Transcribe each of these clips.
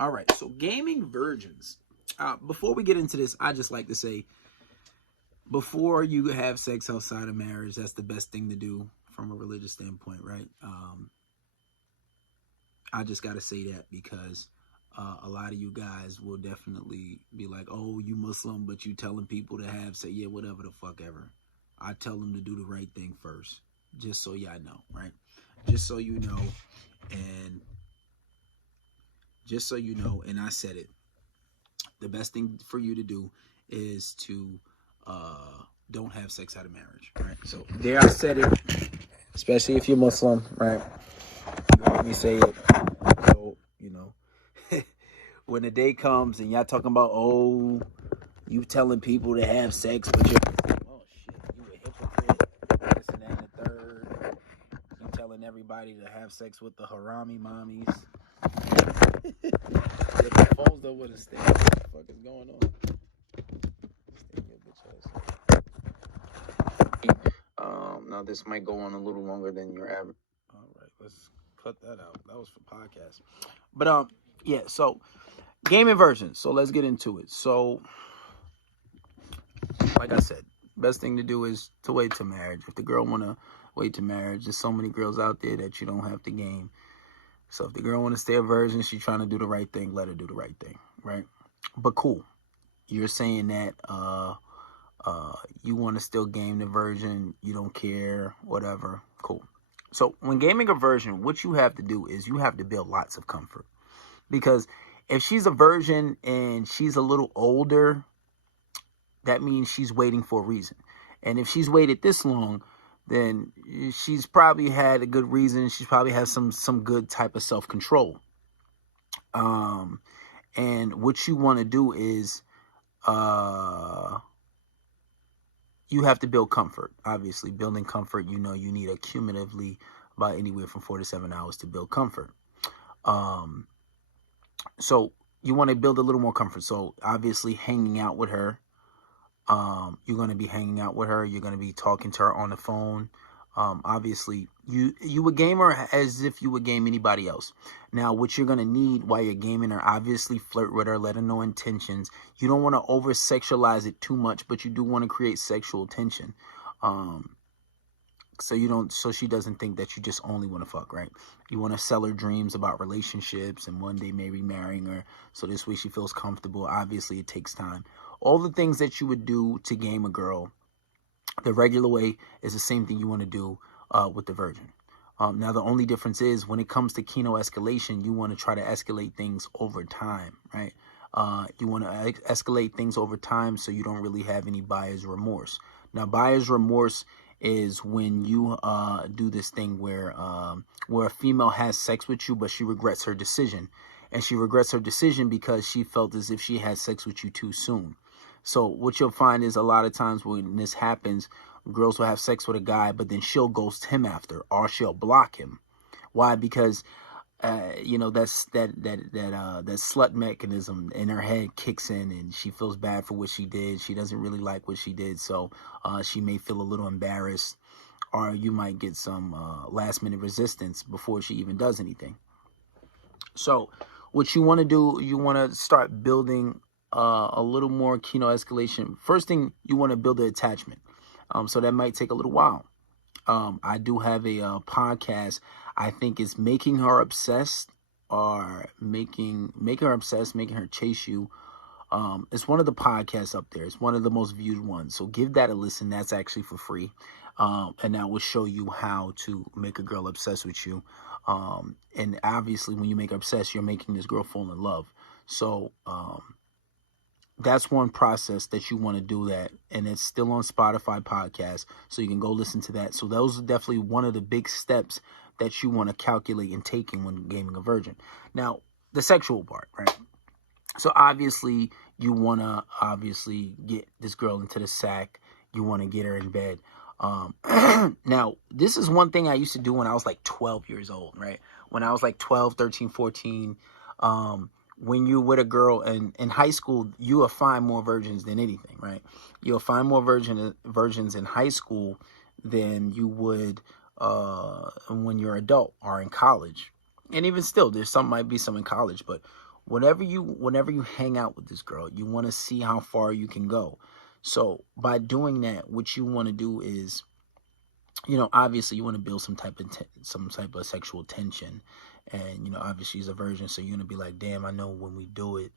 All right, so gaming virgins. Before we get into this, I just like to say, before you have sex outside of marriage, that's the best thing to do from a religious standpoint, right? I just got to say that because a lot of you guys will definitely be like, oh, you Muslim, but you telling people to have, say, yeah, whatever the fuck ever. I tell them to do the right thing first, just so y'all know, right? Just so you know, and just so you know, and I said it, the best thing for you to do is to don't have sex out of marriage, right? So there I said it, especially if you're Muslim, right? You heard me say it. So, you know, when the day comes and y'all talking about, oh, you telling people to have sex, but you're, oh shit, you a hypocrite, this and that and the third. You telling everybody to have sex with the harami mommies. If the phones don't want to stay, what the fuck is going on? Stay your bitch ass. Now this might go on a little longer than your average. All right, let's cut that out. That was for podcast. But yeah. So gaming version. So let's get into it. So, like I said, best thing to do is to wait to marriage. If the girl wanna wait to marriage, there's so many girls out there that you don't have to game. So if the girl wanna stay a virgin, she's trying to do the right thing. Let her do the right thing, right? But cool. You're saying that you want to still game the virgin, you don't care, whatever. Cool. So when gaming a virgin, what you have to do is you have to build lots of comfort. Because if she's a virgin and she's a little older, that means she's waiting for a reason. And if she's waited this long, then she's probably had a good reason. She's probably has some good type of self-control. And what you want to do is you have to build comfort. Obviously, building comfort, you know, you need accumulatively about anywhere from 4 to 7 hours to build comfort. So you want to build a little more comfort. So obviously hanging out with her, you're going to be hanging out with her. You're going to be talking to her on the phone. Obviously, you would game her as if you would game anybody else. Now, what you're going to need while you're gaming her, obviously flirt with her, let her know intentions. You don't want to over-sexualize it too much, but you do want to create sexual tension. So she doesn't think that you just only want to fuck, right? You want to sell her dreams about relationships and one day maybe marrying her. So this way she feels comfortable. Obviously, it takes time. All the things that you would do to game a girl, the regular way is the same thing you want to do with the virgin. Now, the only difference is when it comes to Kino escalation, you want to try to escalate things over time, right? You want to escalate things over time so you don't really have any buyer's remorse. Now, buyer's remorse is when you do this thing where a female has sex with you, but she regrets her decision. And she regrets her decision because she felt as if she had sex with you too soon. So what you'll find is a lot of times when this happens, girls will have sex with a guy, but then she'll ghost him after, or she'll block him. Why? Because you know, that's that slut mechanism in her head kicks in, and she feels bad for what she did. She doesn't really like what she did, so she may feel a little embarrassed, or you might get some last minute resistance before she even does anything. So what you want to do, you want to start building a little more Kino escalation. First thing, you want to build the attachment. So that might take a little while. I do have a podcast. I think it's Making Her Obsessed, or making her obsessed, making her chase you. It's one of the podcasts up there. It's one of the most viewed ones. So give that a listen. That's actually for free. And that will show you how to make a girl obsessed with you. And obviously when you make her obsessed, you're making this girl fall in love. So that's one process that you want to do that. And it's still on Spotify podcast. So you can go listen to that. So those are definitely one of the big steps that you want to calculate and taking when gaming a virgin. Now, the sexual part, right? So obviously you want to get this girl into the sack. You want to get her in bed. Now, this is one thing I used to do when I was like 12 years old, right? When I was like 12, 13, 14, when you're with a girl in high school, you will find more virgins than anything, right? You'll find more virgins in high school than you would when you're adult or in college. And even still, might be some in college, but whenever you hang out with this girl, you want to see how far you can go. So by doing that, what you want to do is, obviously you want to build some type of sexual tension, and obviously she's a virgin, so you're gonna be like, damn, I know when we do it,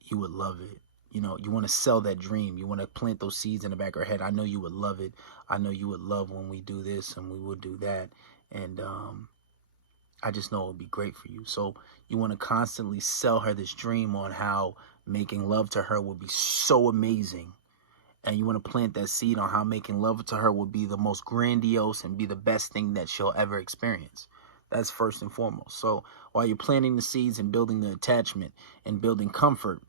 you would love it. You want to sell that dream. You want to plant those seeds in the back of her head. I know you would love it. I know you would love when we do this and we would do that. And I just know it would be great for you. So you want to constantly sell her this dream on how making love to her would be so amazing. And you want to plant that seed on how making love to her would be the most grandiose and be the best thing that she'll ever experience. That's first and foremost. So while you're planting the seeds and building the attachment and building comfort,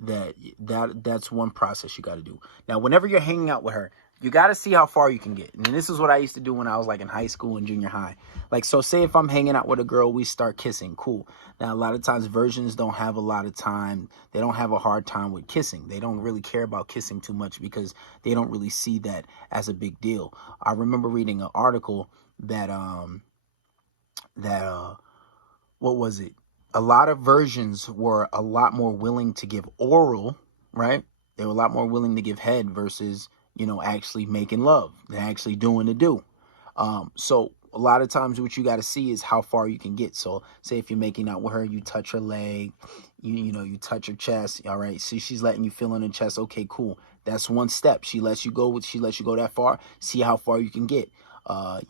that's one process you got to do. Now, whenever you're hanging out with her, you got to see how far you can get. And this is what I used to do when I was like in high school and junior high. Like, so say if I'm hanging out with a girl, we start kissing. Cool. Now, a lot of times virgins don't have a lot of time. They don't have a hard time with kissing. They don't really care about kissing too much because they don't really see that as a big deal. I remember reading an article that, what was it? A lot of virgins were a lot more willing to give oral, right? They were a lot more willing to give head versus, actually making love and actually doing the do. So a lot of times what you got to see is how far you can get. So say if you're making out with her, you touch her leg, you touch her chest. All right. See, she's letting you feel in her chest. Okay, cool. That's one step. She lets you go that far. See how far you can get.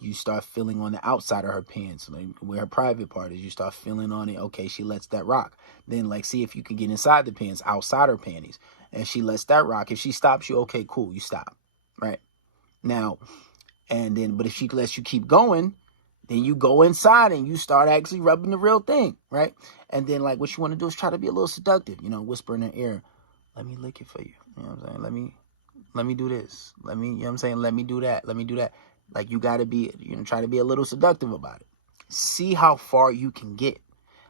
You start feeling on the outside of her pants, like where her private part is. You start feeling on it. Okay, she lets that rock. Then, like, see if you can get inside the pants, outside her panties, and she lets that rock. If she stops you, okay, cool, you stop, right? Now, but if she lets you keep going, then you go inside and you start actually rubbing the real thing, right? And then, like, what you want to do is try to be a little seductive, whisper in her ear, let me lick it for you. You know what I'm saying? Let me do this. Let me do that. Let me do that. Like, you got to be, try to be a little seductive about it. See how far you can get.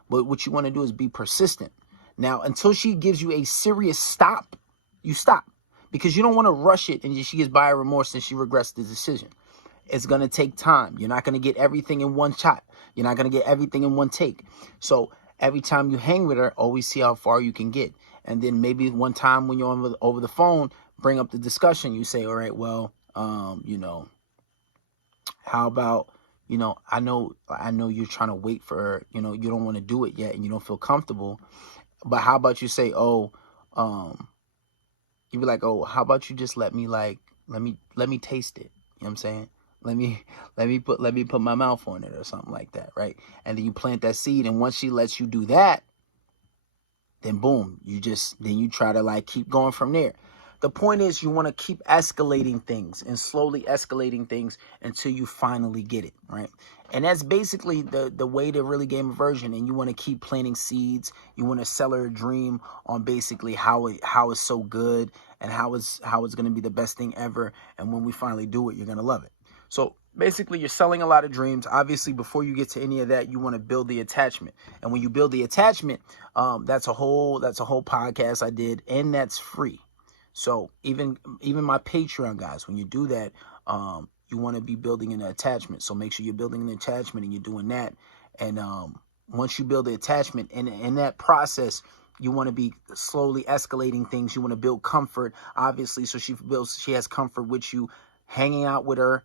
But what you want to do is be persistent. Now, until she gives you a serious stop, you stop. Because you don't want to rush it and she gets by remorse and she regrets the decision. It's going to take time. You're not going to get everything in one shot. You're not going to get everything in one take. So every time you hang with her, always see how far you can get. And then maybe one time when you're over the phone, bring up the discussion. You say, all right, well, how about, I know you're trying to wait for her, you don't want to do it yet and you don't feel comfortable, but how about you say, you be like, oh, how about you just let me taste it. You know what I'm saying? Let me put my mouth on it or something like that. Right. And then you plant that seed. And once she lets you do that, then boom, then you try to like keep going from there. The point is you want to keep escalating things and slowly escalating things until you finally get it, right? And that's basically the way to really game a virgin. And you want to keep planting seeds. You want to sell her a dream on basically how it's so good and how it's going to be the best thing ever. And when we finally do it, you're going to love it. So basically, you're selling a lot of dreams. Obviously, before you get to any of that, you want to build the attachment. And when you build the attachment, that's a whole podcast I did, and that's free. So even my Patreon guys, when you do that, you want to be building an attachment. So make sure you're building an attachment and you're doing that. And once you build the attachment, and in that process, you want to be slowly escalating things. You want to build comfort, obviously, so she has comfort with you, hanging out with her.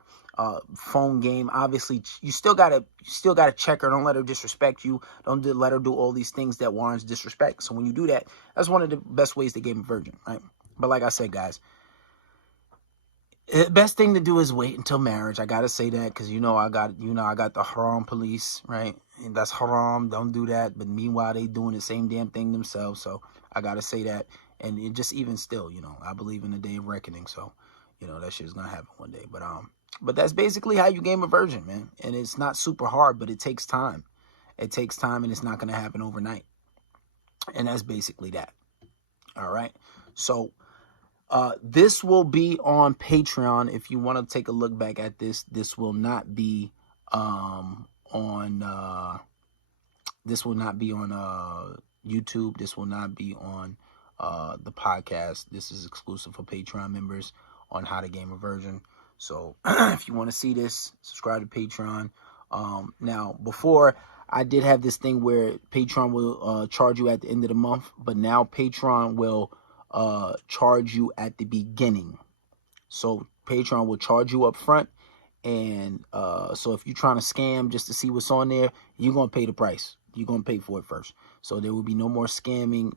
Phone game, obviously, you still gotta check her. Don't let her disrespect you. Don't let her do all these things that warrants disrespect. So when you do that, that's one of the best ways to game a virgin, right? But like I said, guys, the best thing to do is wait until marriage. I gotta say that because I got the haram police, right? And that's haram. Don't do that. But meanwhile, they doing the same damn thing themselves. So I gotta say that. And it just even still, I believe in the day of reckoning. So that shit's gonna happen one day. But that's basically how you game a virgin, man. And it's not super hard, but it takes time. It takes time, and it's not gonna happen overnight. And that's basically that. All right. So this will be on Patreon. If you want to take a look back at this will not be on YouTube. This will not be on the podcast. This is exclusive for Patreon members on how to game a virgin. So if you want to see this, subscribe to Patreon. Now, before I did have this thing where Patreon will charge you at the end of the month, but now Patreon will charge you at the beginning. So Patreon will charge you up front, and so if you're trying to scam just to see what's on there, you're gonna pay the price. You're gonna pay for it first. So there will be no more scamming.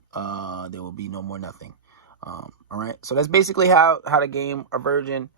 There will be no more nothing. All right. So that's basically how to game a virgin.